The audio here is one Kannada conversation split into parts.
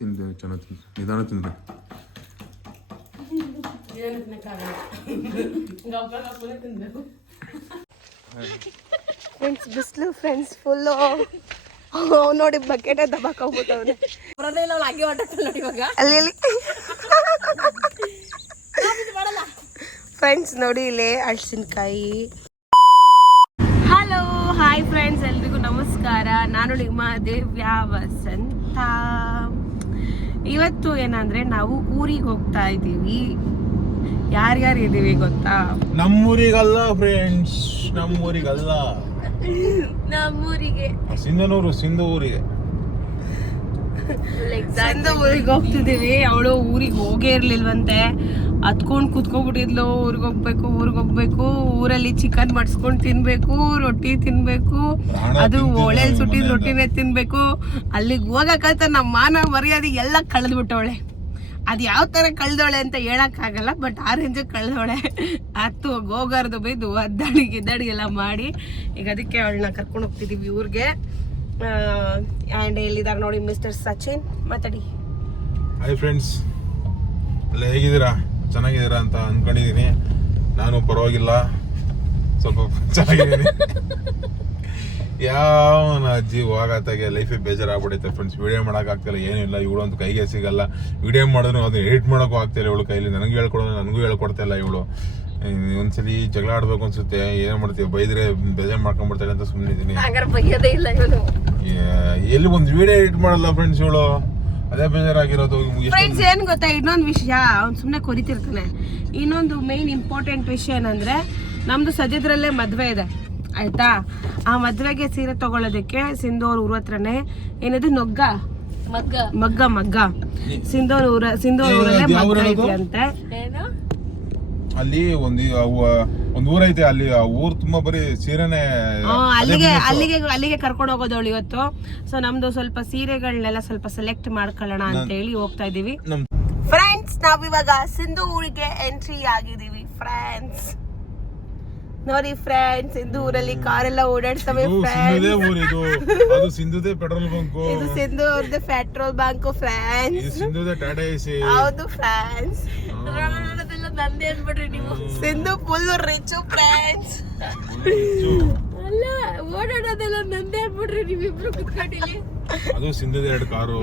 ತಿಂದೆ ಚೆನ್ನಾಗಿ ತಿಂದು ನಿಧಾನ ತಿಂದ್ರೆ ಫ್ರೆಂಡ್ಸ್ ಬಿಸಿಲು ಫ್ರೆಂಡ್ಸ್ ಫುಲ್ಲು ನೋಡಿ ಬಕೆಟ್ ದಬಾಕ್ ಹೋಗ್ಬಿಟ್ಟವ್ರೆ ಹಾಗೆ ಹೊಟ್ಟೆ ನೋಡಿ ಇವಾಗ ಅಲ್ಲಿ ಫ್ರೆಂಡ್ಸ್ ನೋಡಿ ಇಲ್ಲಿ ಹಲಸಿನಕಾಯಿ. ಹಲೋ ಹಾಯ್ ಫ್ರೆಂಡ್ಸ್, ಎಲ್ರಿಗೂ ನಮಸ್ಕಾರ. ನಾನು ನಿಮ್ಮ ದಿವ್ಯಾ ವಸಂತ. ಇವತ್ತು ಏನಂದ್ರೆ ನಾವು ಊರಿಗೆ ಹೋಗ್ತಾ ಇದ್ದೀವಿ. ಯಾರ್ಯಾರು ಇದೀವಿ ಗೊತ್ತಾ? ನಮ್ಮೂರಿಗಲ್ಲ ಫ್ರೆಂಡ್ಸ್, ನಮ್ಮೂರಿಗಲ್ಲ, ನಮ್ಮೂರಿಗೆ ಸಿಂಧನೂರು, ಸಿಂಧು ಊರಿಗೆ ಊರಿಗೆ ಹೋಗ್ತಿದೀವಿ. ಅವಳು ಊರಿಗೆ ಹೋಗೇ ಇರ್ಲಿಲ್ವಂತೆ, ಹತ್ಕೊಂಡ್ ಕುತ್ಕೊಬಿಟ್ಟಿದ್ಲು. ಊರಿಗೆ ಹೋಗ್ಬೇಕು, ಊರಲ್ಲಿ ಚಿಕನ್ ಮಾಡಿಸ್ಕೊಂಡ್ ತಿನ್ಬೇಕು, ರೊಟ್ಟಿ ತಿನ್ಬೇಕು, ಅದು ಒಳ್ಳೆಲ್ ಸುಟ್ಟಿದ್ ರೊಟ್ಟಿನೇ ತಿನ್ಬೇಕು. ಅಲ್ಲಿಗೆ ಹೋಗಕ್ಕಂತ ನಮ್ಮ ಮಾನ ಮರ್ಯಾದೆ ಎಲ್ಲ ಕಳೆದ್ಬಿಟ್ಟವಳೆ. ಅದು ಯಾವ ತರ ಕಳ್ದವಳೆ ಅಂತ ಹೇಳಕ್ ಆಗಲ್ಲ, ಬಟ್ ಆ ರೇಂಜ್ ಕಳ್ದವಳೆ. ಹತ್ತು ಗೋಗಾರ್ದು ಬೈದು ಗಿದ್ದಾಡಿ ಎಲ್ಲ ಮಾಡಿ ಈಗ ಅದಕ್ಕೆ ಅವಳನ್ನ ಕರ್ಕೊಂಡು ಹೋಗ್ತಿದೀವಿ ಊರಿಗೆ. ಆ್ಯಂಡ್ ಎಲ್ಲಿದ್ದಾರೆ ನೋಡಿ ಮಿಸ್ಟರ್ ಸಚಿನ್, ಮಾತಾಡಿ. ಹಾಯ್ ಫ್ರೆಂಡ್ಸ್, ಎಲ್ಲ ಹೇಗಿದ್ದೀರಾ? ಚೆನ್ನಾಗಿದ್ದೀರಾ ಅಂತ ಅನ್ಕೊಂಡಿದ್ದೀನಿ. ನಾನು ಪರವಾಗಿಲ್ಲ, ಸ್ವಲ್ಪ ಚೆನ್ನಾಗಿದ್ದೀನಿ. ಯಾವನ ಅಜ್ಜಿ ಹೋಗತ್ತಾಗೆ ಲೈಫೇ ಬೇಜಾರಾಗ್ಬಿಡೈತೆ ಫ್ರೆಂಡ್ಸ್. ವಿಡಿಯೋ ಮಾಡೋಕ್ಕಾಗ್ತಿಲ್ಲ, ಏನಿಲ್ಲ. ಇವಳು ಅಂತ ಕೈಗೆ ಸಿಗಲ್ಲ. ವಿಡಿಯೋ ಮಾಡಿದ್ರು ಅದು ಎಡಿಟ್ ಮಾಡೋಕ್ಕೂ ಆಗ್ತಿಲ್ಲ ಇವಳು ಕೈಲಿ. ನನಗೂ ಹೇಳ್ಕೊಡ್ತಾ ಇಲ್ಲ ಇವಳು. ಒಂದ್ಸಲಿ ಜಗಳ ಆಡ್ಬೇಕು ಅನ್ಸುತ್ತೆ, ಏನ್ ಮಾಡ್ತೀವಿ, ಬೈದ್ರೆ ಬೇಜಾರ್ ಮಾಡ್ಕೊಂಡ್ಬಿಡ್ತಾಳೆ ಅಂತ ಸುಮ್ಮನೆ ಇದ್ದೀನಿ. ಎಲ್ಲಿ ಒಂದು ವಿಡಿಯೋ ಎಡಿಟ್ ಮಾಡಲ್ಲ ಫ್ರೆಂಡ್ಸ್ ಇವಳು, ಅದೇ ಬೇಜಾರಾಗಿರೋದು. ಫ್ರೆಂಡ್ಸ್ ಏನ್ ಗೊತ್ತಾ, ಇನ್ನೊಂದು ವಿಷಯ, ಅವ್ನು ಸುಮ್ಮನೆ ಕೊರಿತಿರ್ತಾನೆ. ಇನ್ನೊಂದು ಮೇನ್ ಇಂಪಾರ್ಟೆಂಟ್ ವಿಷಯ ಏನಂದ್ರೆ, ನಮ್ದು ಸದ್ಯದ್ರಲ್ಲೇ ಮದ್ವೆ ಇದೆ ಆಯ್ತಾ. ಆ ಮದ್ವೆಗೆ ಸೀರೆ ತಗೊಳ್ಳೋದಕ್ಕೆ ಸಿಂಧು ಅವ್ರ ಊರ ಹತ್ರನೇ ಏನದು ಮಗ್ಗ ಸಿಂಧು ಊರಲ್ಲೇ ಮಗ್ಗ ಐತಿ ಅಂತೆ. ಅಲ್ಲಿ ಒಂದು ಊರೈತೆ, ಅಲ್ಲಿ ಆ ಊರ್ ತುಂಬಾ ಬರೀ ಸೀರೆನೆ. ಅಲ್ಲಿಗೆ ಕರ್ಕೊಂಡು ಹೋಗೋದು ಅವಳು ಇವತ್ತು. ಸೊ ನಮ್ದು ಸ್ವಲ್ಪ ಸೀರೆಗಳನ್ನೆಲ್ಲ ಸ್ವಲ್ಪ ಸೆಲೆಕ್ಟ್ ಮಾಡ್ಕೊಳ್ಳೋಣ ಅಂತ ಹೇಳಿ ಹೋಗ್ತಾ ಇದೀವಿ ಫ್ರೆಂಡ್ಸ್. ನಾವಿವಾಗ ಸಿಂಧು ಊರಿಗೆ ಎಂಟ್ರಿ ಆಗಿದೀವಿ ಫ್ರೆಂಡ್ಸ್. ನೋಡಿ ಫ್ರೆಂಡ್ಸ್, ಸಿಂಧು ಊರಲ್ಲಿ ಕಾರೆಲ್ಲ ಓಡಾಡ್ತವೆ ಫ್ರೆಂಡ್ಸ್. ಅದು ಸಿಂಧುದೇ ಪೆಟ್ರೋಲ್ ಬಂಕ್, ಇದು ಸಿಂಧು ಅವ್ರದ್ದು ಪೆಟ್ರೋಲ್ ಬಂಕ್ ಫ್ರೆಂಡ್ಸ್. ಇದು ಸಿಂಧುದೇ ಟಾಟಾ ಎಸಿ. ಹೌದು ಫ್ರೆಂಡ್ಸ್, ನಂದೇ ಅನ್ಬಿಡ್ರಿ ನೀವು. Sindhu full rich friends. ಅಲ್ಲ, ಓಡಾಡೋದೆಲ್ಲ ನಂದೇ ಅನ್ಬಿಡ್ರಿ ನೀವಿಬ್ರು ಕುತ್ಕೊಂಡಿಲ್ಲಿ. ಅದು ಸಿಂಧುದೇ 2 ಕಾರು,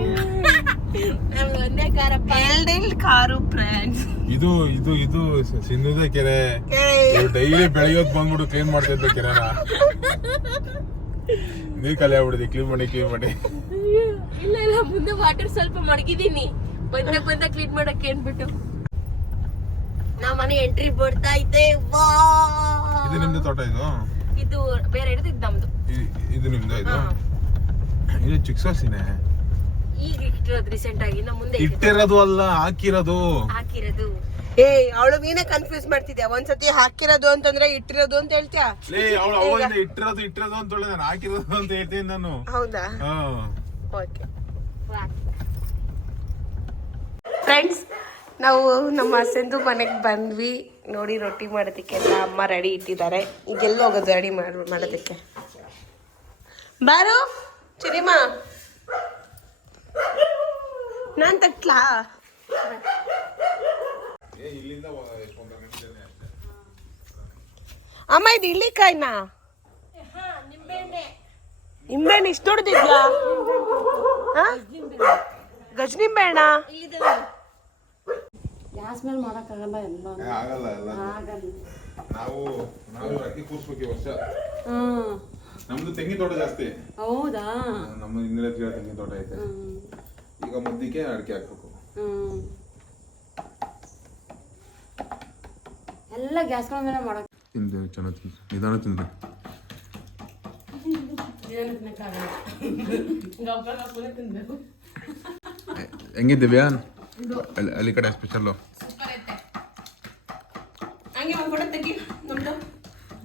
ಒಂದೇ ಕಾರಪ್ಪ, 2 ಕಾರು ಫ್ರೆಂಡ್ಸ್. ಇದು ಸಿಂಧುದೇ ಕೆರೆ. ಡೈಲಿ ಬೆಳಗ್ಗೆ ಬಂದ್ಬಿಟ್ಟು ಕ್ಲೀನ್ ಮಾಡ್ತಿದ್ದ ಕೆರೆನ. ನೀರ್ ಖಾಲಿ ಆಗ್ಬಿಡಿದೆ, ಕ್ಲೀನ್ ಮಾಡಿ. ಇಲ್ಲ ಮುಂದೆ ವಾಟರ್ ಸ್ವಲ್ಪ ಮಡಗಿದೀನಿ, ಬಂದ ಕ್ಲೀನ್ ಮಾಡಕ್ಕೆ ಅನ್ಬಿಟ್ಟು. ನಾವ್ ಮನೆ ಎಂಟ್ರಿ ಬರ್ತಾ ಇದ್ದೆ. ಇದು ನಿಮ್ದು ತೋಟ? ಇದು ಬೇರೆ ಇದ್ದು ನಮ್ದು. ಇದು ನಿಮ್ದು? ಇದು ಚಿಕ್ಸಾಸಿನೇ ಈಗ ಇಟ್ಟಿರೋದು ರೀಸೆಂಟ್ ಆಗಿ. ನಮ್ಮ ಮುಂದೆ ಇಟ್ಟಿರೋದು ಅಲ್ಲ, ಹಾಕಿರೋದು. ಅವಳು ನೀನೇ ಕನ್ಫ್ಯೂಸ್ ಮಾಡ್ತಿದ್ಯಾ. ಒಂದ್ಸತಿ ಹಾಕಿರೋದು ಅಂತಂದ್ರೆ ಇಟ್ಟಿರೋದು ಅಂತ ಹೇಳ್ತೀಯಾ? ಇಟ್ಟಿರೋದು ಅಂತ ಹೇಳಿ, ನಾನು ಹಾಕಿರೋದು ಅಂತ ಹೇಳ್ತೀನಿ ನಾನು. ಹೌದಾ? ಓಕೆ ಫ್ರೆಂಡ್ಸ್, ನಾವು ನಮ್ಮ ಸಿಂಧು ಮನೆಗೆ ಬಂದ್ವಿ. ನೋಡಿ ರೊಟ್ಟಿ ಮಾಡೋದಕ್ಕೆಲ್ಲ ಅಮ್ಮ ರೆಡಿ ಇಟ್ಟಿದ್ದಾರೆ. ಈಗೆಲ್ಲ ಹೋಗೋದು ರೆಡಿ ಮಾಡೋದಕ್ಕೆ. ಬಾರು ಚಿರಿಮ, ನಾನ್ ತಟ್ಲಾ? ಅಮ್ಮ ಇದು ಇಳ್ಳಿಕಾಯಿನಾ? ನಿಂಬೆಹಣ್ಣು ಇಷ್ಟು ದೊಡ್ಡದಿದ್ಯಾ? ಗಜನಿಂಬೆಹಣ್ಣ? ನಮ್ದು ತೆಂಗಿನ ತೋಟ ಜಾಸ್ತಿ. ಹೌದಾ? ನಮ್ಮ ಹಿಂದಿನ ತೆಂಗಿನ ತೋಟ ಐತೆ. ಈಗ ಮದ್ದಿಗೆ ಅಡಿಕೆ ಹಾಕ್ಬೇಕು. ಎಲ್ಲ ಗ್ಯಾಸ್ಗಳ ಮೇಲೆ ಮಾಡಕ್. ತಿಂದೆ ಚೆನ್ನಾಗಿ ತಿಂದು ನಿಧಾನ ತಿಂದ್ರೆ ಹೆಂಗಿದ್ದೀವ್ಯಾ? ಅಲ್ಲಿ ಕಡೆ ಸ್ಪೆಷಲ್ಲು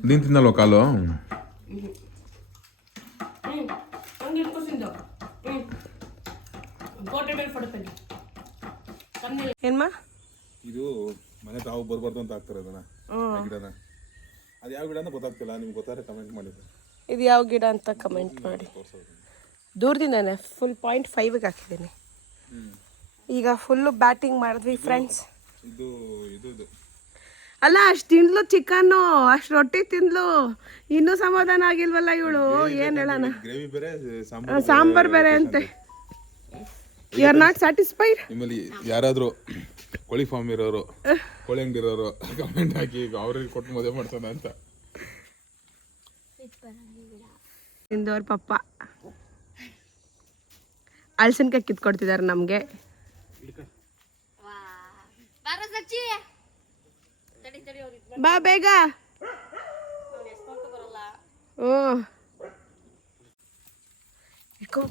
ನೀನ್ ತಿನ್ನಲ್ವ ಕಾಲು? ಏನ್ಮಾ ಇದು ಮನೆ ತಾವು ಬರ್ಬಾರ್ದು ಅಂತ ಹಾಕ್ತಾರೆ ಅದನ್ನ ಗಿಡನ. ಅದು ಯಾವ ಗಿಡ ಅಂತ ಗೊತ್ತಾಗ್ತಿಲ್ಲ, ನಿಮ್ಗೆ ಗೊತ್ತಾದ್ರೆ ಕಮೆಂಟ್ ಮಾಡಿ. ಇದು ಯಾವ ಗಿಡ ಅಂತ ಕಮೆಂಟ್ ಮಾಡಿ. ದೂರದಿಂದಾನೆ ಫುಲ್ 0.5ಗೆ ಹಾಕಿದ್ದೀನಿ. ಈಗ ಫುಲ್ಲು ಬ್ಯಾಟಿಂಗ್ ಮಾಡಿದ್ವಿ ಫ್ರೆಂಡ್ಸ್. ಇದು ಇದು ಅಲ್ಲ ಅಷ್ಟು ತಿಂದ್ಲು ಚಿಕನ್ನು, ಅಷ್ಟು ರೊಟ್ಟಿ ತಿಂದ್ಲು, ಇನ್ನೂ ಸಮಾಧಾನ ಆಗಿಲ್ವಲ್ಲ ಇವಳು. ಏನ್ ಹೇಳೋಣ, ಗ್ರೇವಿ ಬೇರೆ ಸಾಂಬಾರ್ ಬೇರೆ ಅಂತೆ. You are not satisfied? ನಿಮ್ಮಲ್ಲಿ ಯಾರಾದರೂ ಕೋಳಿ ಫಾರ್ಮ್ ಇರೋರು, ಕೋಳಿ ಅಂಗಡಿ ಇರೋರು ಕಮೆಂಟ್ ಹಾಕಿ, ಅವ್ರಿಗೆ ಕೊಟ್ಟು ಮದುವೆ ಮಾಡ್ಸೋಣ ಅಂತ. ಇಂದೋರ್ ಪಪ್ಪ ಅಳಸಿನಕಾಯಿ ಕಿತ್ಕೊಡ್ತಿದ್ದಾರೆ ನಮಗೆ. ಬಾ ಬೇಗ.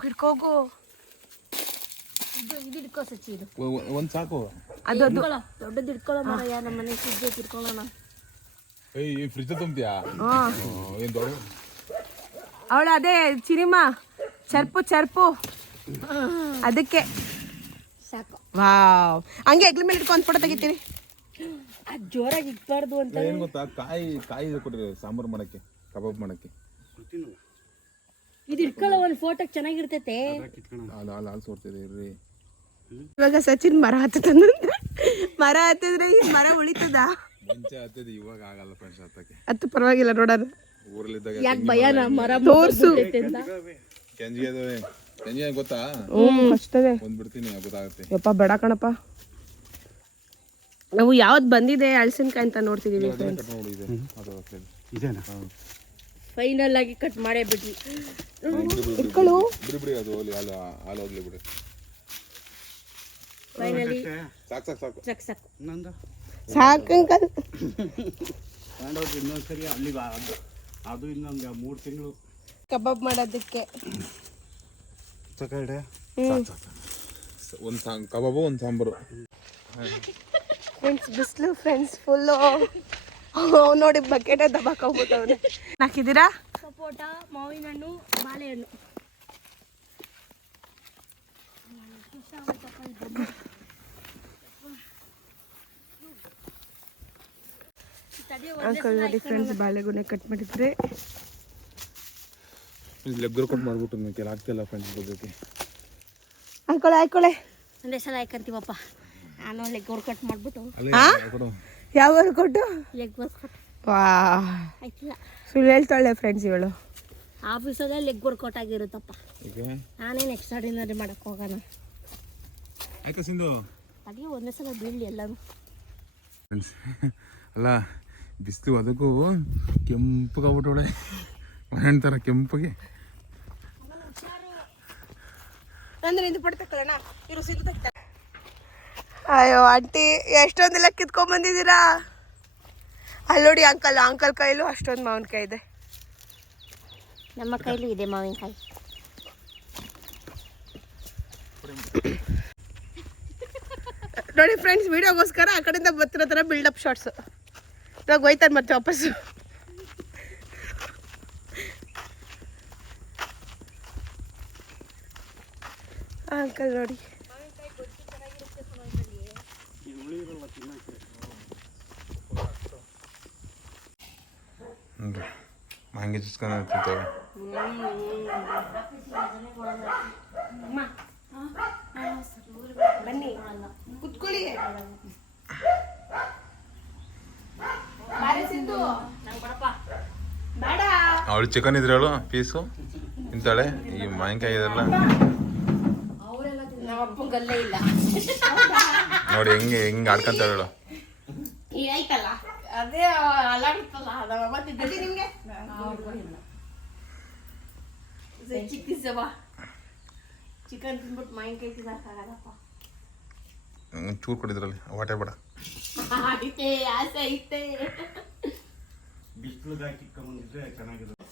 ಹಿಡ್ಕೋಗು. ಒಂದ್ ಸಾಕು. ಅದು ದೊಡ್ಡದು ಇಟ್ಕೊಳ್ಳೋ ಮಾರಯ್ಯ, ನಮ್ಮ ಮನೆ ಫ್ರಿಜ್ ಇಟ್ಕೊಳ್ಳೋಣ. ಈ ಫ್ರಿಜ್ ತುಂಬ್ತೀಯಾ? ಏನ್ ದೊಡ್ಡ ಅವಳು ಅದೇ ಸಿನಿಮಾ ಚರ್ಪು ಅದಕ್ಕೆ ಸಾಕು. ವಾವ್, ಹಂಗೆ ಎಗ್ಲ ಮೇಲೆ ಇಟ್ಕೊಂಡು ಫೋಟೋ ತೆಗಿತೀನಿ. ಅದು ಜೋರಾಗಿ ಇಟ್ಬಾರ್ದು ಅಂತ. ಏನ್ ಗೊತ್ತಾ, ಕಾಯಿ ಕೊಟ್ಟಿದ್ದಾರೆ ಸಾಂಬಾರು ಮಾಡಕ್ಕೆ, ಕಬಾಬ್ ಮಾಡಕ್ಕೆ. ಇದು ಇಟ್ಕೊಳ್ಳೋ ಒಂದು ಫೋಟೋಕ್ಕೆ ಚೆನ್ನಾಗಿರ್ತೈತೆ. ಹಾಲು ಸೋರ್ತಿದೆ ಇರ್ರಿ. ಇವಾಗ ಸಚಿನ್ ಮರ ಹತ್ತಿದ್ರೆ ಈ ಮರ ಉಳಿತದ? ಮುಂಚೆ ಹತ್ತಿದೆ, ಇವಾಗ ಆಗಲ್ಲ ಫ್ರೆಂಡ್ಸ್ ಹತ್ತಕ್ಕೆ. ಹತ್ತು ಪರವಾಗಿಲ್ಲ ನೋಡೋಣ. ಊರಲ್ಲಿದ್ದಾಗ ಯಾಕೆ ಭಯನ ಮರ ತೋರ್ಸು. ಕೆಂಜಿ ಗೊತ್ತಾ? ಅಷ್ಟೇ ಒಂದ್ ಬಿಡ್ತೀನಿ, ಗೊತ್ತಾಗುತ್ತೆ. ಯಪ್ಪ ಬೇಡ ಕಣಪ್ಪ. ನಾವು ಯಾವ್ದು ಬಂದಿದೆ ಅಳಸಿನಕಾಯಿ ಅಂತ ನೋಡ್ತಿದೀವಿ. ಫೈನಲ್ ಆಗಿ ಕಟ್ ಮಾಡೇ ಬಿಡ್ರಿ. ಇಟ್ಕೊಳ್ಳು. ಬಿಡಿ ಅದು ಹಾಲು ಹೋಗ್ಲಿ ಬಿಡಿ. ಫೈನಲಿ ಸಾಕು ಸಾಕಂಕಲ್. ಇನ್ನೊಂದ್ಸರಿ ಅಲ್ಲಿಗೆ ಅದು ಇನ್ನೊಂದು 3 ತಿಂಗಳು ಕಬಾಬ್ ಮಾಡೋದಕ್ಕೆ. ಒಂದು ಕಬಾಬು, ಒಂದು ಸಾಂಬಾರು. ಫ್ರೆಂಡ್ಸ್ ಬಿಸಿಲು ಫ್ರೆಂಡ್ಸ್ ಫುಲ್ಲು. ನೋಡಿ ಬಕೆಟೇ ದಬಾಕೋಗ್ಬಿಟ್ಟವ್ರೆ. ಹಾಕಿದ್ದೀರಾ? ಸಪೋಟ, ಮಾವಿನ ಹಣ್ಣು, ಬಾಳೆಹಣ್ಣು. ಅಂಕಲ್ ನೋಡಿ ಫ್ರೆಂಡ್ಸ್ ಬಾಳೆಗೊನೆ ಕಟ್ ಮಾಡಿದ್ರೆ. ಲೆಗ್ಗರ್ ಕಟ್ ಮಾಡ್ಬಿಟ್ಟು ನನಗೆ ಆಗ್ತಿಲ್ಲ ಫ್ರೆಂಡ್ಸ್ ಬಗ್ಗೆ. ಹಾಕೊಳ್ಳೆ ಒಂದೇ ಸಲ ಹಾಕಂತೀವಪ್ಪ. ನಾನು ಲೆಗ್ ವರ್ಕೌಟ್ ಮಾಡ್ಬಿಟ್ಟು. ಯಾವ ವರ್ಕೌಟು? Leg workout. ವಾ, ಆಯ್ತಿಲ್ಲ, ಸುಳ್ಳು ಹೇಳ್ತಾಳೆ ಫ್ರೆಂಡ್ಸ್ ಇವಳು. ಆಫೀಸಲ್ಲೇ ಲೆಗ್ ವರ್ಕೌಟ್ ಆಗಿರುತ್ತಪ್ಪ. ನಾನೇನು ಎಕ್ಸ್ಟ್ರಾಡಿನರಿ ಮಾಡಕ್ಕೆ ಹೋಗೋಣ. ಅದೇ ಒಂದೇ ಸಲ ಬೀಳಲಿ ಎಲ್ಲರೂ. ಅಲ್ಲ ಬಿಸಿಲು, ಅದಕ್ಕೂ ಕೆಂಪಗಾಗ್ಬಿಟ್ಟವಳೆ, ಮನೆಯಣ್ಣ ಥರ ಕೆಂಪಗೆ. ಅಂದ್ರೆ ಇದು ಪಡ್ತಕ್ಕಳಣ್ಣ ಇರು ಸಿಗ್ತಾ. ಅಯ್ಯೋ ಆಂಟಿ, ಎಷ್ಟೊಂದೆಲ್ಲ ಕಿತ್ಕೊಂಡ್ ಬಂದಿದ್ದೀರಾ. ಅಲ್ಲಿ ನೋಡಿ ಅಂಕಲ್ ಕೈಲೂ ಅಷ್ಟೊಂದು ಮಾವಿನಕಾಯಿ ಇದೆ. ನಮ್ಮ ಕೈಲೂ ಇದೆ ಮಾವಿನಕಾಯಿ. ನೋಡಿ ಫ್ರೆಂಡ್ಸ್, ವಿಡಿಯೋಗೋಸ್ಕರ ಆ ಕಡೆಯಿಂದ ಬರ್ತಿರೋ ಥರ ಬಿಲ್ಡಪ್ ಶಾರ್ಟ್ಸು. ಇವಾಗ ಹೋಯ್ತಾನೆ ಮತ್ತೆ ವಾಪಸ್ಸು. ಅಂಕಲ್ ನೋಡಿ ಹಂಗೆ ಚಿಸ್ಕೊಂಡು ತಿಂತೇವೆ. ಬನ್ನಿ ಕುತ್ಕೊಳ್ಳಿ. ಅವಳು ಚಿಕನ್ ಇದ್ರೆ ಹೇಳು ಪೀಸು ತಿಂತಾಳೆ. ಈ ಮಾವಿನಕಾಯಿ ಇದೆಲ್ಲ ನಮ್ಮಪ್ಪಂಗಲ್ಲೇ ಇಲ್ಲ ನೋಡಿ ಹೆಂಗೆ ಆಡ್ಕೊಂತಾಳೆ ಹೇಳು. ಆಯ್ತಲ್ಲ, ಅದೇ ಅಲ್ಲಾಡುತ್ತಲ್ಲ ನಮ್ಮಮ್ಮ ತಿಂದಿ ನಿಮ್ಗೆ ಚಿಕ್ಕಿಸವಾ. ಚಿಕನ್ ತಿಂದ್ಬಿಟ್ಟು ಮಾವಿನಕಾಯಿ ತಿನ್ನಕ್ಕಾಗಲ್ಲಪ್ಪ. ಚೂರು ಕೊಡಿದ್ರಲ್ಲಿ ವಾಟೆ ಬೇಡ. ಐತೆ ಆಸೆ ಐತೆ. ಬಿಸಿಲುದಾಗ ಕಿತ್ಕೊಂಡ್ಬಂದಿದ್ರೆ ಚೆನ್ನಾಗಿರುತ್ತೆ.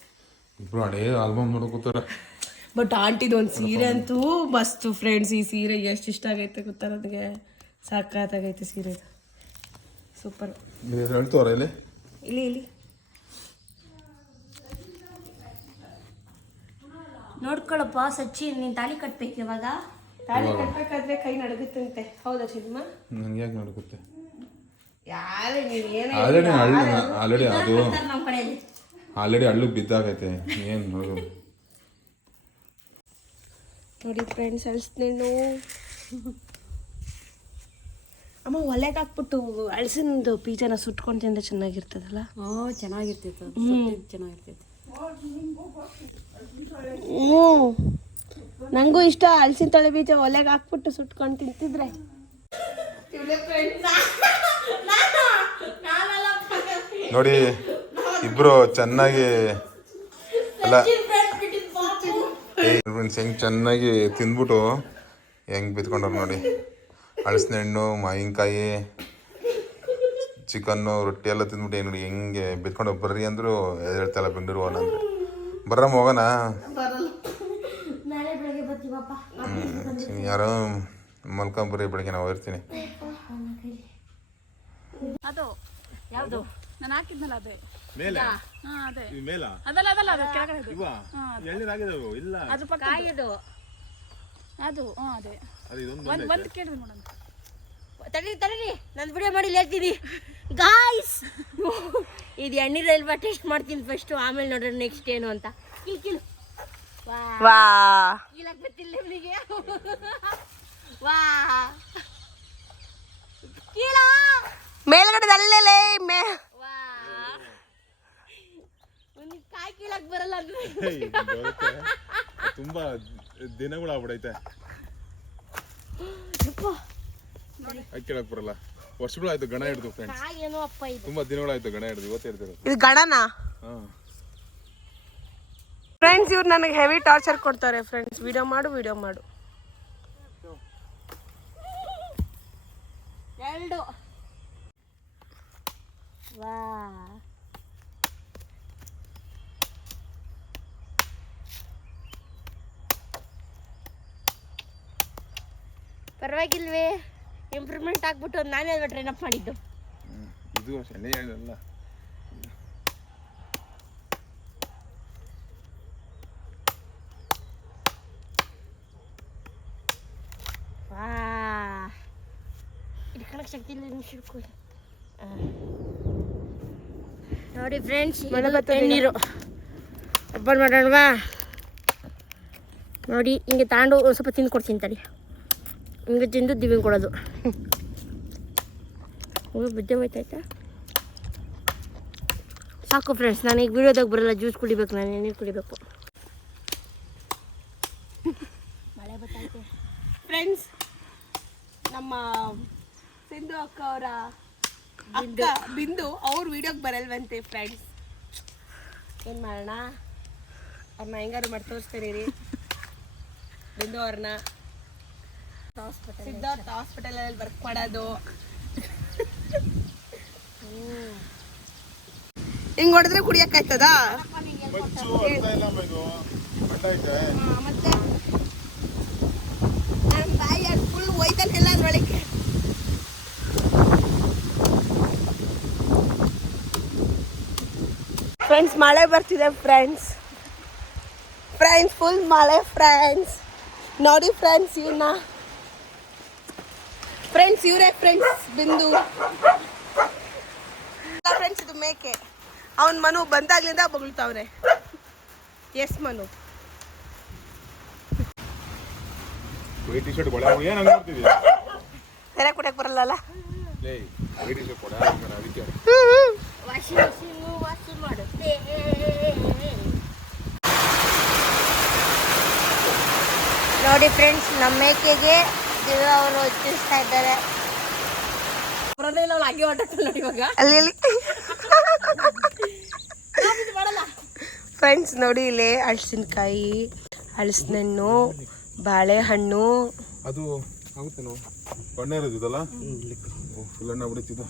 ಇಬ್ರು ಅಡೇ ಆಲ್ಬಮ್ ನೋಡೋಕೋತಾರ. ಬಟ್ ಆಂಟಿದು ಒಂದು ಸೀರೆ ಅಂತೂ ಮಸ್ತು ಫ್ರೆಂಡ್ಸ್. ಈ ಸೀರೆ ಎಷ್ಟು ಇಷ್ಟ ಆಗೈತೆ ಗೊತ್ತಾ ನನಗೆ. ಸಾಕಾಗೈತೆ ಸೀರೆ, ಸೂಪರ್. ಹೇಳ್ತವ್ರ ಇಲ್ಲಿ ಇಲ್ಲಿ ನೋಡ್ಕೊಳಪ್ಪ ಸಚಿನ್, ನೀನ್ ತಾಳಿ ಕಟ್ಬೇಕು ಇವಾಗ. ತಾಳಿ ಕಟ್ಬೇಕಾದ್ರೆ ಕೈ ನಡಗುತ್ತಂತೆ. ಹೌದಾ ಚಿನ್ಮ? ನನ್ಗೆ ಯಾಕೆ ನಡುಗುತ್ತೆ? ಯಾರೇ ನೀವು ಏನೇ ಆಲ್ರೆಡಿ ಅದು ನಮ್ಮ ಕಡೆಯಲ್ಲಿ ಆಲ್ರೆಡಿ ಹಳ್ಳಿಗೆ ಬಿದ್ದಾಗೈತೆ. ಏನು ನೋಡು ನೋಡಿ ಫ್ರೆಂಡ್ಸ್, ಅಳಿಸ್ನೇನು ಅಮ್ಮ ಒಲೆಗೆ ಹಾಕ್ಬಿಟ್ಟು ಹಳಸಿನದು ಬೀಜನ ಸುಟ್ಕೊಂಡು ತಿಂದ್ರೆ ಚೆನ್ನಾಗಿರ್ತದಲ್ಲ. ಚೆನ್ನಾಗಿರ್ತೈತೆ ಚೆನ್ನಾಗಿರ್ತೈತೆ. ನಂಗೂ ಇಷ್ಟ ಹಳಸಿನ ತಳೆ ಬೀಜ ಒಲೆಗೆ ಹಾಕ್ಬಿಟ್ಟು ಸುಟ್ಕೊಂಡು ತಿಂತಿದ್ರೆ. ನೋಡಿ ಇಬ್ರು ಚೆನ್ನಾಗಿ ಅಲ್ಲ ಫ್ರೆಂಡ್ಸ್ ಹೆಂಗ್ ಚೆನ್ನಾಗಿ ತಿಂದ್ಬಿಟ್ಟು ಹೆಂಗ್ ಬಿತ್ಕೊಂಡ್ರು ನೋಡಿ. ಹಳಸಿನ ಹಣ್ಣು, ಮಾವಿನಕಾಯಿ, ಚಿಕನ್ನು, ರೊಟ್ಟಿ ಎಲ್ಲ ತಿಂದ್ಬಿಟ್ಟು ನೋಡಿ ಹೆಂಗೆ ಬಿತ್ಕೊಂಡು ಬರ್ರಿ ಅಂದ್ರು ಹೇಳ್ತಲ್ಲ ಬೆಂಗಳೂರು ಹೋಗೋಣ ಅಂದ್ರೆ. ಬರ್ರಮ್ಮ ಹೋಗೋಣ. ಯಾರೋ ಮಲ್ಕೊಂಬರ್ರಿ, ಬೆಳಗ್ಗೆ ನಾವು ಇರ್ತೀನಿ. ಅದು ಯಾವುದು ನಾನು ಹಾಕಿದ್ನಲ್ಲ ಅದೇ ಮೇಲೆ ಅದೇ ಮೇಲ ಅದಲ್ಲ ಅದಲ್ಲ ಅದು ಕೆಳಗಡೆ ಇವ ಎಳ್ನೀರಾಗಿದಾವು ಇಲ್ಲ ಅದು ಕಾಯಿದು ಅದು ಅದೇ ಅದು ಇದೊಂದು ಒಂದು ಕೇಳಿದ್ರು ನೋಡೋಣ. ತಡೀರಿ ನಾನು ವಿಡಿಯೋ ಮಾಡಿ ಹೇಳ್ತೀನಿ ಗಾಯ್ಸ್. ಇದು ಎಣ್ಣೀರು ಎಲ್ವಾ ಟೇಸ್ಟ್ ಮಾಡ್ತೀನಿ ಫಸ್ಟು, ಆಮೇಲೆ ನೋಡ್ರಿ ನೆಕ್ಸ್ಟ್ ಏನು ಅಂತ. ಕಿಲ್ ವಾ ಕೀಳಕ್ ಗೊತ್ತಿಲ್ಲ ನಿಮಗೆ. ವಾ ಕೀಳ ಮೇಲ್ಗಡೆ ಅಲ್ಲೇಲೇ ವಾ ಕಾಯಿ ಕೀಳಕ್ ಬರಲ್ಲ ಅಂದ್ರೆ ತುಂಬಾ ದಿನಗಳು ಆಗ್ಬಿಡೈತೆ. ಕೇಳಕ್ ಬರಲ್ಲ. ವರ್ಷಗಳಾಯ್ತು ಗಣ ಹಿಡ್ದು ಫ್ರೆಂಡ್ಸ್. ಏನೋ ಅಪ್ಪ ಇದು ತುಂಬಾ ದಿನಗಳಾಯ್ತು ಗಣ ಹಿಡ್ದು. ಇವತ್ತು ಹಿಡ್ದಿರೋದು. ಇದು ಗಣನಾ? ಫ್ರೆಂಡ್ಸ್ ಇವ್ರು ನನಗೆ ಹೆವಿ ಟಾರ್ಚರ್ ಕೊಡ್ತಾರೆ ಫ್ರೆಂಡ್ಸ್. ವಿಡಿಯೋ ಮಾಡು ಎರಡು. ವಾ ಪರವಾಗಿಲ್ವೇ, ಇಂಪ್ರೂವ್ಮೆಂಟ್ ಆಗ್ಬಿಟ್ಟು ನಾನೇ ಅಲ್ವಾ ಟ್ರೈನ್ ಅಪ್ ಮಾಡಿದ್ದು. ಇದು ಎಣ್ಣೆ ಅಲ್ಲ. ವಾ ಇಟ್ಕೊಳಕ್ ಶಕ್ತಿ ಇಲ್ಲ ನಿಮಿಷ. ನೋಡಿ ಫ್ರೆಂಡ್ಸ್ ನೀರು ಓಪನ್ ಮಾಡೋಣವಾ. ನೋಡಿ ಹಿಂಗೆ ತಗೊಂಡು ಒಂದು ಸ್ವಲ್ಪ ತಿಂದು ಕೊಡ್ತೀನಿ ತಡಿ. ಹಿಂಗೆ ತಿಂದು ದಿವ್ಯ ಕೊಡೋದು. ಬುದ್ಧಿ ಹೋಯ್ತಾಯ್ತಾ? ಸಾಕು ಫ್ರೆಂಡ್ಸ್, ನಾನು ಈಗ ವಿಡಿಯೋದಾಗ ಬರಲ್ಲ. ಜ್ಯೂಸ್ ಕುಡಿಬೇಕು, ನಾನು ನೀರು ಕುಡಿಬೇಕು. ಮಳೆ ಬರ್ತೈತೆ ಫ್ರೆಂಡ್ಸ್. ನಮ್ಮ ಸಿಂಧು ಅಕ್ಕ ಅವರ ಅಕ್ಕ ಬಿಂದು ಅವ್ರ ವಿಡಿಯೋಗೆ ಬರಲ್ವಂತೆ ಫ್ರೆಂಡ್ಸ್. ಏನು ಮಾಡೋಣ, ಅವ್ರನ್ನ ಹೆಂಗಾರು ಮಾಡಿ ತೋರಿಸ್ತೀನಿ ರೀ. ಬಿಂದು ಅವ್ರನ್ನ ಸಿದ್ಧಾರ್ಥ ಹಾಸ್ಪಿಟಲಲ್ಲಿ ವರ್ಕ್ ಮಾಡೋದು. ಹಿಂಗೆ ಹೊಡೆದ್ರೆ ಕುಡಿಯೋಕ್ಕಾಯ್ತದಾ? ಮತ್ತೆ ನನ್ನ ಬಾಯಿ ಅದು ಫುಲ್ ಒಯ್ತಾನೆಲ್ಲ ಅದ್ರೊಳಗೆ. ಫ್ರೆಂಡ್ಸ್ ಮಳೆ ಬರ್ತಿದೆ ಫ್ರೆಂಡ್ಸ್. ಫುಲ್ ಮಳೆ ಫ್ರೆಂಡ್ಸ್. ನೋಡಿ ಫ್ರೆಂಡ್ಸ್ ಇವನ್ನ. ಫ್ರೆಂಡ್ಸ್ ಇವರೇ ಫ್ರೆಂಡ್ಸ್ ಬಿಂದು. ಫ್ರೆಂಡ್ಸ್ ಇದು ಮೇಕೆ. ಅವನ್ ಮನು ಬಂದಾಗ್ಲಿಂದ ಬೊಗಳ್ತಾವ್ರೆ. ಎಸ್ ಮನು. ಸೆರೆ ಕುಡಿಯಕ್ ಬರಲ್ಲ. ನೋಡಿ ಫ್ರೆಂಡ್ಸ್, ನಮ್ಮ ಮೇಕೆಗೆ ದಿವ್ಯ ಅವರು ತಿನ್ನಿಸ್ತಾ ಇದ್ದಾರೆ. ಅಲ್ಲಿ ಫ್ರೆಂಡ್ಸ್ ನೋಡಿ ಇಲ್ಲಿ ಹಳಸಿನಕಾಯಿ, ಹಳಸಿನಣ್ಣು, ಬಾಳೆಹಣ್ಣು. ಅದು ಆಗುತ್ತೇನೋ ಬಣ್ಣ ಇರೋದಿದಲ್ಲ, ಫುಲ್ ಹಣ್ಣು ಬಿಡುತ್ತಿದ್ದು.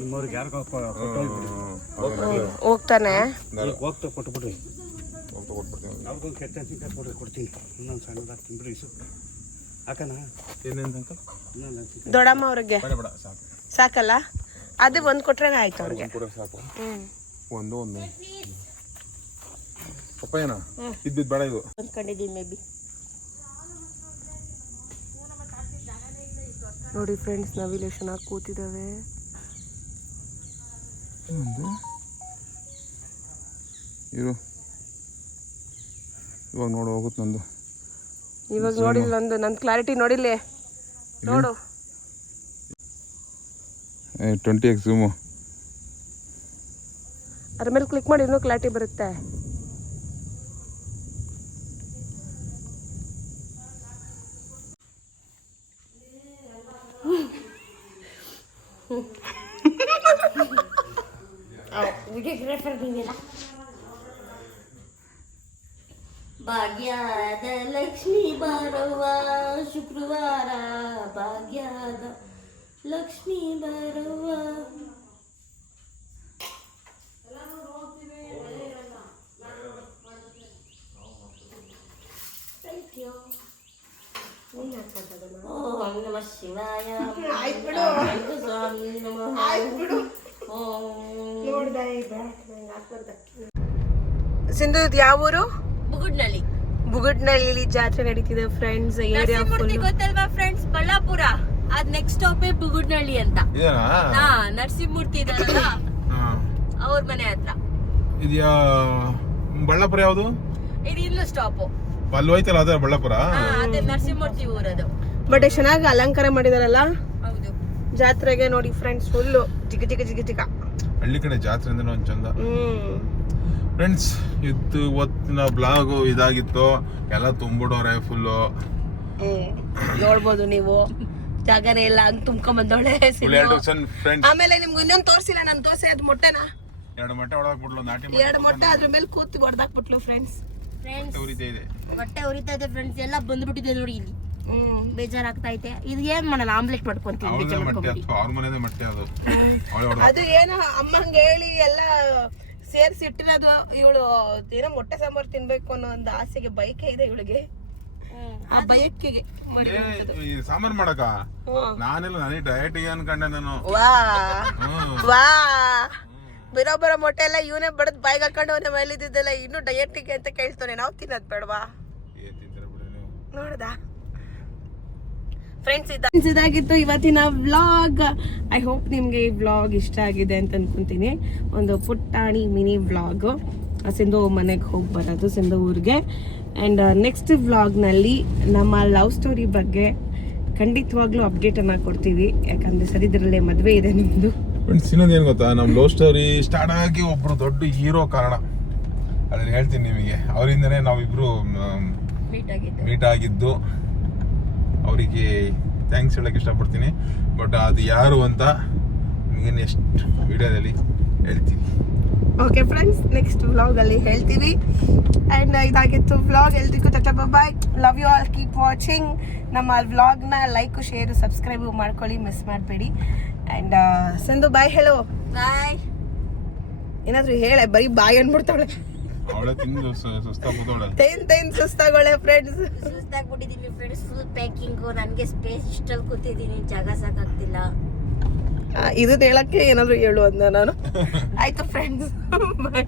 ನಿಮ್ಮವ್ರಿಗೆ ಯಾರಿಗೋ ಹೋಗ್ತಾನೆ ಹೋಗ್ತಾ ಕೊಟ್ಬಿಡ್ರಿ. ಅವ್ರಿಗೊಂದು ಕೆಟ್ಟ ಅನ್ಸಿಕೆ ಕೊಡ್ತೀನಿ. ಇನ್ನೊಂದು ಸಣ್ಣದಾಗಿ ತಿಂದ್ಬಿಡಿ ಹಾಕಣ. ಏನೇನು ಅಂಕಲ್? ದೊಡ್ಡಮ್ಮ ಅವ್ರಿಗೆ ಸಾಕಲ್ಲ, ಅದು ಒಂದು ಕೊಟ್ರೆ ಆಯ್ತು ಅವ್ರಿಗೆ. ಸಾಕು. ಒಂದು ಪಪ್ಪಾಯನ ಇದ್ದಿದ್ದು ಬೇಡ. ಇದು ಅಂದ್ಕೊಂಡಿದ್ದೀನಿ ಮೇ ಬಿ. ನೋಡಿ ಫ್ರೆಂಡ್ಸ್, ನಾವಿಲ್ಲಿ ಚೆನ್ನಾಗಿ ಕೂತಿದ್ದಾವೆ. ಇರು ಇವಾಗ ನೋಡು ಹೋಗುತ್ತೆ ನಂದು. ಇವಾಗ ನೋಡಿಲ್ಲ ನನ್ನ ಕ್ಲಾರಿಟಿ ನೋಡಿಲ್ಲ ನೋಡು 20x ಝೂಮು. ಅದ್ರ ಮೇಲೆ ಕ್ಲಿಕ್ ಮಾಡಿ ಇನ್ನೂ ಕ್ಲಾರಿಟಿ ಬರುತ್ತೆ. ವಿಡಿಯೋಗ್ರಾಫರ್ ನೀವೆಲ್ಲ ಭಾಗ್ಯದ ಲಕ್ಷ್ಮೀ ಬಾರವ್ವ ಶುಕ್ರವಾರ ಭಾಗ್ಯದ ಲಕ್ಷ್ಮೀ ಬಾರವ್ವ. ಓಂ ನಮಃ ಶಿವಾಯ. ಸ್ವಾಮಿ ನಮಃ. ಸಿಂಧು ಇದು ಯಾವ ಊರು? ಬುಗುಡ್ನಳ್ಳಿ. ಬುಗುಡ್ನಳ್ಳಿ ಜಾತ್ರೆ ನಡೀತಿದೆ ಫ್ರೆಂಡ್ಸ್. ಏರಿಯಾ ನರಸಿಂಹಮೂರ್ತಿ ಗೊತ್ತಲ್ವಾ ಫ್ರೆಂಡ್ಸ್? ಬಳ್ಳಾಪುರ. ಅದ್ ನೆಕ್ಸ್ಟ್ ಸ್ಟಾಪೇ ಬುಗುಡ್ನಳ್ಳಿ ಅಂತ. ಹಾ, ನರಸಿಂಹಮೂರ್ತಿ ಇದಾರಲ್ಲ ಅವ್ರ ಮನೆ ಹತ್ರ. ಇದೆಯಾ ಬಳ್ಳಾಪುರ? ಯಾವುದು ಇದು ಇಲ್ಲೂ ಸ್ಟಾಪ್ ಅಲ್ಲಿ ಹೋಯ್ತಲ್ಲ ಅದೇ ಬಳ್ಳಾಪುರ. ಅದೇ ನರಸಿಂಹಮೂರ್ತಿ ಊರದು. ಬಟ್ ಚೆನ್ನಾಗಿ ಅಲಂಕಾರ ಮಾಡಿದಾರಲ್ಲ ಹೌದು. ಜಾತ್ರೆಗೆ ನೋಡಿ ಫ್ರೆಂಡ್ಸ್, ಫುಲ್ಲು ಜಿಗ ಜಿಗ ಜಿಗ ಜಿಗ. ಹಳ್ಳಿ ಕಡೆ ಜಾತ್ರೆ ಅಂದ್ರೆ ಒಂದ್ ಚಂದ. ಫ್ರೆಂಡ್ಸ್, ಇದು ಇವತ್ತಿನ ಬ್ಲಾಗ್ ಇದಾಗಿತ್ತು. ಎಲ್ಲ ತುಂಬಿಡೋರೆ ಫುಲ್ಲು. ನೋಡ್ಬೋದು ನೀವು, ಜಾಗನೇ ಇಲ್ಲ ಹಂಗ್ ತುಂಬ್ಕೊಂಡ್ ಬಂದವಳೆ. ಆಮೇಲೆ ನಿಮ್ಗೆ ಇನ್ನೊಂದು ತೋರ್ಸಿಲ್ಲ, ನಾನು ತೋರ್ಸಿ ಅದು ಮೊಟ್ಟೆನ 2 ಮೊಟ್ಟೆ ಹೊಡೆದಾಕ್ಬಿಟ್ಲು. ನಾಟಿ 2 ಮೊಟ್ಟೆ ಅದ್ರ ಮೇಲೆ ಕೂತಿ ಹೊಡೆದಾಕ್ಬಿಟ್ಲು ಫ್ರೆಂಡ್ಸ್. ಹೊಟ್ಟೆ ಉರಿತಾ ಇದೆ ಫ್ರೆಂಡ್ಸ್. ಎಲ್ಲ ಬಂದ್ಬಿಟ್ಟಿದೆ ನೋಡಿ ಇಲ್ಲಿ. ಬೇಜಾರಾಗ್ತಾ ಐತೆ. ಇದು ಏನ್ ಮಾಡಲ್ಲ, ಆಮ್ಲೆಟ್ ಮಾಡ್ಕೊಂತೀವಿ. ಅದು ಏನೋ ಅಮ್ಮಂಗೆ ಹೇಳಿ ಎಲ್ಲ ಸೇರ್ಸಿ ಇಟ್ಟಿರೋದು. ಇವಳು ಏನೋ ಮೊಟ್ಟೆ ಸಾಂಬಾರ್ ತಿನ್ಬೇಕು ಅನ್ನೋ ಒಂದು ಆಸೆಗೆ ಬಯಕೆ ಇದೆ ಇವಳಿಗೆ. ಆ ಬಯಕೆಗೆ ಸಾಂಬಾರ್ ಮಾಡಕ ನಾನೆಲ್ಲ ನನಗೆ ಡಯಟ್ ಅನ್ಕೊಂಡೆ ನಾನು. ವಾ ಬರೋ ಮೊಟ್ಟೆ ಎಲ್ಲ ಇವನೇ ಬಡದ್ ಬಾಯಿಗೆ ಹಾಕೊಂಡು ಅವನೇ ಮೇಲಿದ್ದೆಲ್ಲ ಇನ್ನು ಡಯಟಿಗೆ ಅಂತ ಕೇಳ್ತಾನೆ. ನಾವು ತಿನ್ನೋದ್ ಬೇಡವಾ? ನೋಡ್ದಾ ಫ್ರೆಂಡ್ಸ್, ಇದಾಗಿತ್ತು ಇವತ್ತಿನ ವ್ಲಾಗ್. ಐ ಹೋಪ್ ನಿಮ್ಗೆ ಈ ವ್ಲಾಗ್ ಇಷ್ಟ ಆಗಿದೆ ಅಂತ ಅನ್ಕೊಂತೀನಿ. ಒಂದು ಪುಟ್ಟಾಣಿ ಮಿನಿ ವ್ಲಾಗ್. ಸಿಂಧು ಮನೆಗೆ ಹೋಗಿ ಬರೋದು, ಸಿಂಧು ಊರಿಗೆ. ಆ್ಯಂಡ್ ನೆಕ್ಸ್ಟ್ ವ್ಲಾಗ್ನಲ್ಲಿ ನಮ್ಮ ಲವ್ ಸ್ಟೋರಿ ಬಗ್ಗೆ ಖಂಡಿತವಾಗ್ಲೂ ಅಪ್ಡೇಟನ್ನು ಕೊಡ್ತೀವಿ. ಯಾಕಂದರೆ ಸರಿದ್ರಲ್ಲೇ ಮದುವೆ ಇದೆ ನಿಮ್ಮದು. ಫ್ರೆಂಡ್ಸ್, ಇನ್ನೊಂದು ಏನು ಗೊತ್ತಾ, ನಮ್ಮ ಲವ್ ಸ್ಟೋರಿ ಸ್ಟಾರ್ಟ್ ಆಗಿ ಒಬ್ಬರು ದೊಡ್ಡ ಹೀರೋ ಕಾರಣ. ಅದ್ರಲ್ಲಿ ಹೇಳ್ತೀನಿ ನಿಮಗೆ. ಅವರಿಂದನೇ ನಾವಿಬ್ರು ಮೀಟ್ ಆಗಿದ್ದು. ಅವರಿಗೆ ಥ್ಯಾಂಕ್ಸ್ ಹೇಳಕ್ಕೆ ಇಷ್ಟಪಡ್ತೀನಿ. ಬಟ್ ಅದು ಯಾರು ಅಂತ ನಿಮಗೆ ನೆಕ್ಸ್ಟ್ ವಿಡಿಯೋದಲ್ಲಿ ಹೇಳ್ತೀನಿ. ಓಕೆ ಫ್ರೆಂಡ್ಸ್, ನೆಕ್ಸ್ಟ್ ವ್ಲಾಗಲ್ಲಿ ಹೇಳ್ತೀವಿ. ಆ್ಯಂಡ್ ಇದಾಗಿತ್ತು ವ್ಲಾಗ್. ಎಲ್ರಿಗೂ tata bye. Love you all. Keep watching. ನಮ್ಮ ವ್ಲಾಗ್ನ ಲೈಕ್, ಶೇರ್, ಸಬ್ಸ್ಕ್ರೈಬ್ ಮಾಡ್ಕೊಳ್ಳಿ, ಮಿಸ್ ಮಾಡಬೇಡಿ. ಆ್ಯಂಡ್ ಸಿಂಧು ಬಾಯ್ ಹೇಳು. ಬಾಯ್. ಏನಾದರೂ ಹೇಳ, ಬರೀ ಬಾಯ್ ಅಂದ್ಬಿಡ್ತಾಳೆ. ಅವಳೆ ತಿಂದು ಸುಸ್ತಾಗ್ಬಿಟ್ಟವಳೆ. ತೈನ್ ಸುಸ್ತಾಗೋಳೆ ಫ್ರೆಂಡ್ಸ್. ಸುಸ್ತಾಗ್ಬಿಟ್ಟಿದ್ದೀನಿ ಫ್ರೆಂಡ್ಸ್. Full packing. ನನಗೆ ಸ್ಪೇಸ್ ಇಷ್ಟಲ್ಲಿ ಕೂತಿದ್ದೀನಿ, ಜಾಗ ಸಾಕಾಗ್ತಿಲ್ಲ. ಇದನ್ನ ಹೇಳಕ್ಕೆ ಏನಾದರೂ ಹೇಳು ಅಂದ ನಾನು. ಆಯ್ತು ಫ್ರೆಂಡ್ಸ್, ಬಾಯ್.